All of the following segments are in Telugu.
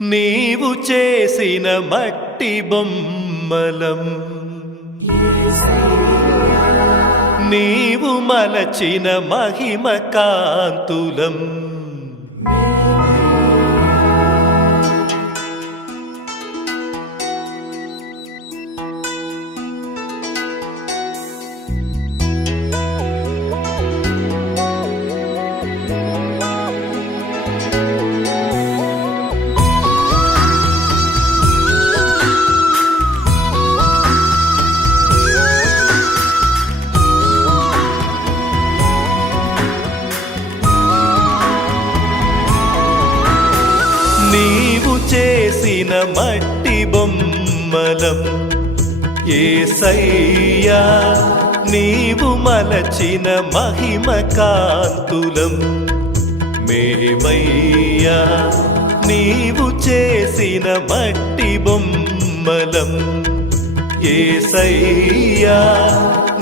నీవు చేసిన మట్టి బొమ్మలం నీవు మలచిన మహిమ కాంతులం నీవు చేసిన మట్టి బొమ్మలం యేసయ్యా నీవు మలచిన మహిమ కాంతులం మేమయ్యా నీవు చేసిన మట్టి బొమ్మలం యేసయ్యా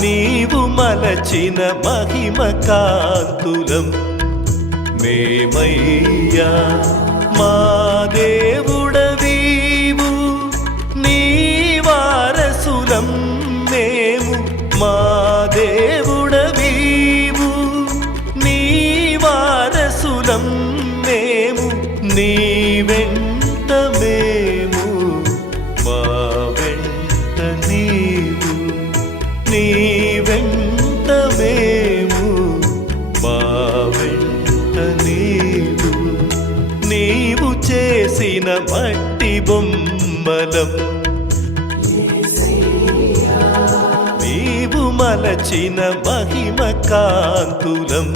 నీవు మలచిన మహిమ కాంతులం మేమయ్యా మా దేవుడవీవు నీ వారసులం మేము మా దేవుడవీవు నీ వారసులం మేము నీ వెంట మేము మా వెంట నీవు నీ వెంట మేము మా వెంట నీవు నీవు చేసిన మట్టి బొమ్మలం నీవు మలచిన మహిమ కాంతులం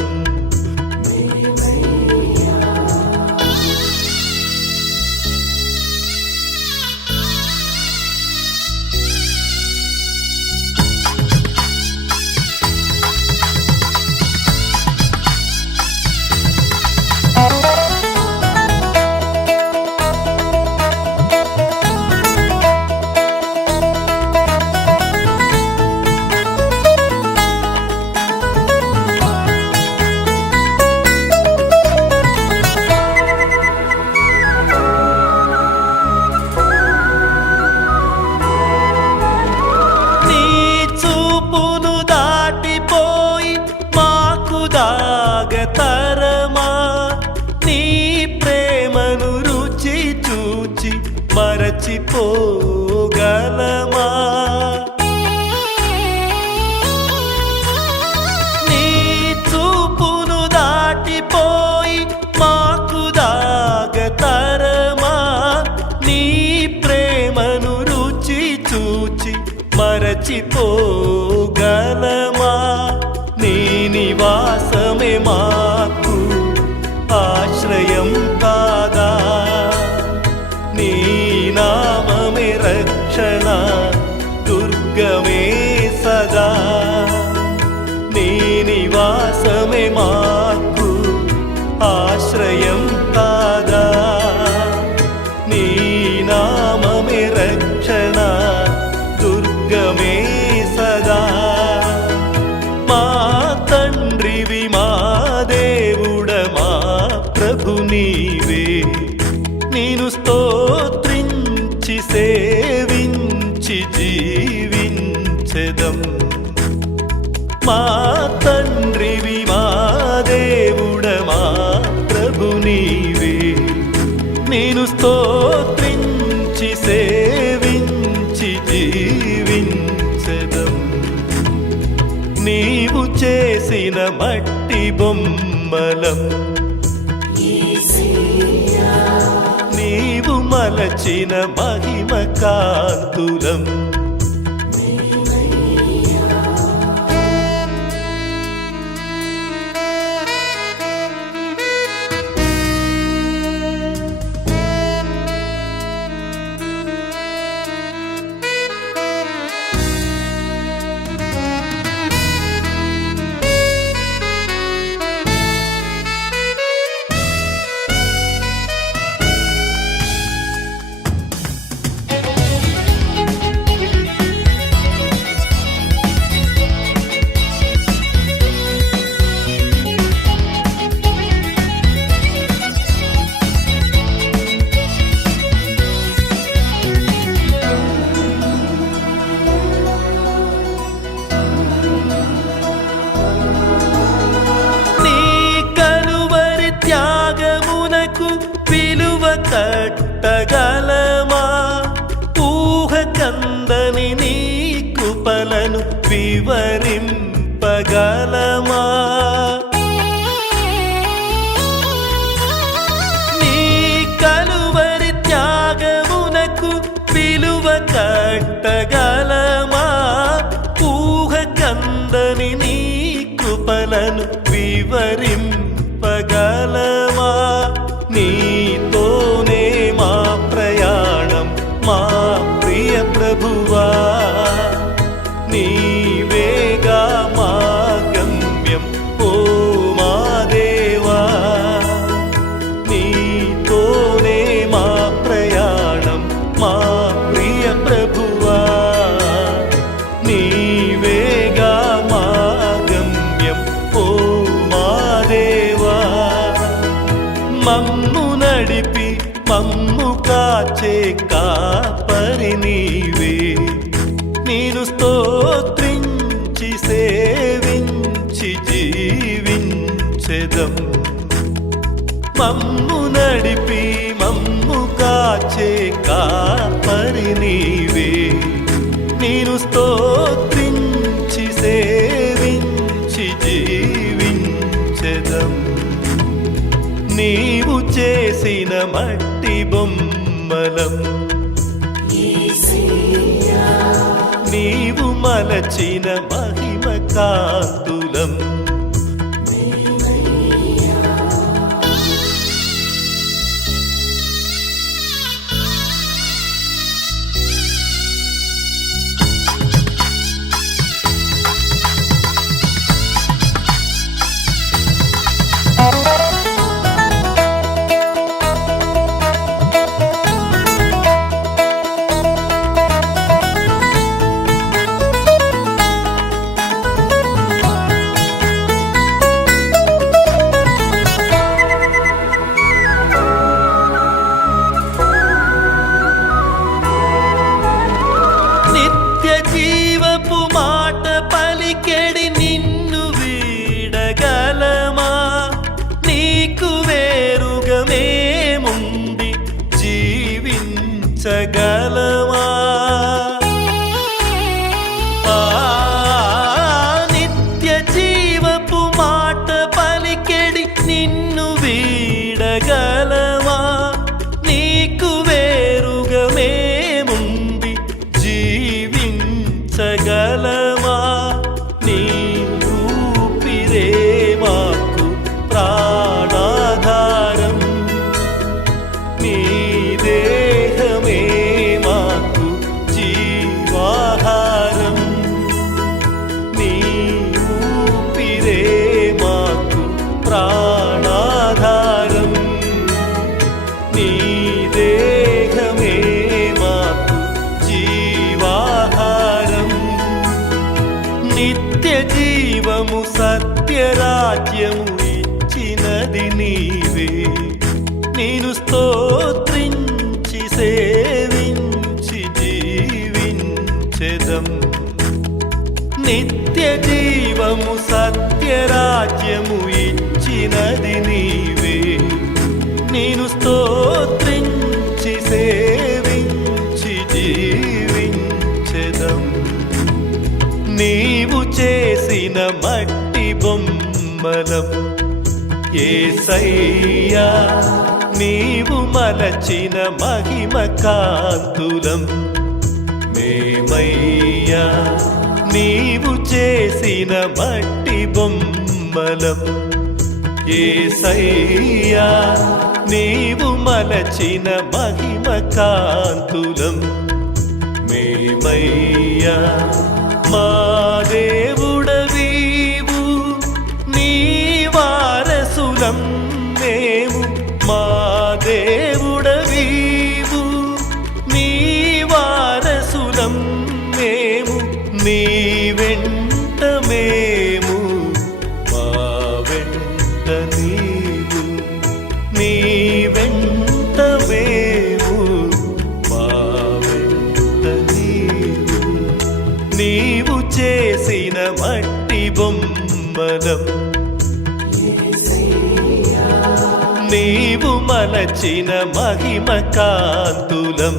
దాగతరమా నీ ప్రేమను రుచి చూచి మరచిపోగలమా నీ చూపును దాటిపోయి మాకు దాగతరమా నీ ప్రేమను రుచి చూచి మరచిపోగలమా నీ నివాసమే మాకు ఆశ్రయం కాదా నీ నామమే రక్షణ దుర్గమే సదా నీ నివాసమే మాకు ఆశ్రయం కాదా నీ నామమే రక్షణ దుర్గమే సదా మా తండ్రివి మా దేవుడ మా ప్రభు నీవే నేను స్తోత్రించి సేవించి జీవించెదం మా తండ్రివి మా దేవుడ మా ప్రభు నీవే నేను స్తోత్రించి సేవించి జీవించెదం నీవు చేసిన మట్టి బొమ్మలం నీవు మలచిన మహిమ కాంతులం కట్టగలమా? ఊహ కందని నీ కృపలను వివరింపగలమా? నీ కలువరి త్యాగమునకు విలువ కట్టగలమా? ఊహ కందని నీ కృపలను వివరింపగలమా? నీతోనే మా ప్రయాణం మా ప్రియ ప్రభువా, నీవేగా మా గమ్యం ఓ మా దేవా. నీతోనే మా ప్రయాణం మా ప్రియ ప్రభువా, నీవేగా మా గమ్యం ఓ మా దేవా. మమ్ము నడిపి మమ్ము కాచే కాపరి నీవే, నేను స్తోత్రించి సేవించి జీవించెదం. మమ్ము నడిపి మమ్ము కాచే కాపరి నీవే, నేను స్తోత్రించి సేవించి జీవించెదం. నీవు చేసిన మట్టి బొమ్మలం, నీవు మలచిన మహిమ కాంతులం. నిత్య జీవపు మాట పలికెడి నిన్ను వీడగలమా? నీకు వేరుగా మేముండి జీవించగలమా? నిత్య జీవపు మాట పలికెడి నిన్ను వీడగలమా? నీకు వేరుగా మేముండి జీవించగలమా? నీ ఊపిరే మాకు ప్రాణాధారం, నీ దేహమే మాకు జీవాహారం. నీ ఊపిరే మాకు ప్రాణాధారం, నీ దేహమే మాకు జీవాహారం. నిత్య జీవము సత్యరాజ్యము ఇచ్చినది నీవే, నేను స్తోత్రించి సేవించి జీవించెదం. నిత్య జీవము సత్యరాజ్యము ఇచ్చినది నీవే, నేను స్తోత్రించి సేవించి జీవించెదం. నీవు చేసిన మట్టి బొమ్మలం యేసయ్యా, నీవు మలచిన మహిమ కాంతులం. మేమయ్యా నీవు చేసిన మట్టి బొమ్మలం యేసయ్యా, నీవు మలచిన మహిమ కాంతులం. మేమయ్యా మా దేవుడవీవు, నీ వారసులం మేము. మా దేవుడవీవు, నీ వారసులం మేము. నీ వెంట మేము, మా వెంట నీవు. నీ వెంట మేము, మా వెంట నీవు. నీవు చేసిన మట్టి బొమ్మలం, నీవు మలచిన మహిమ కాంతులం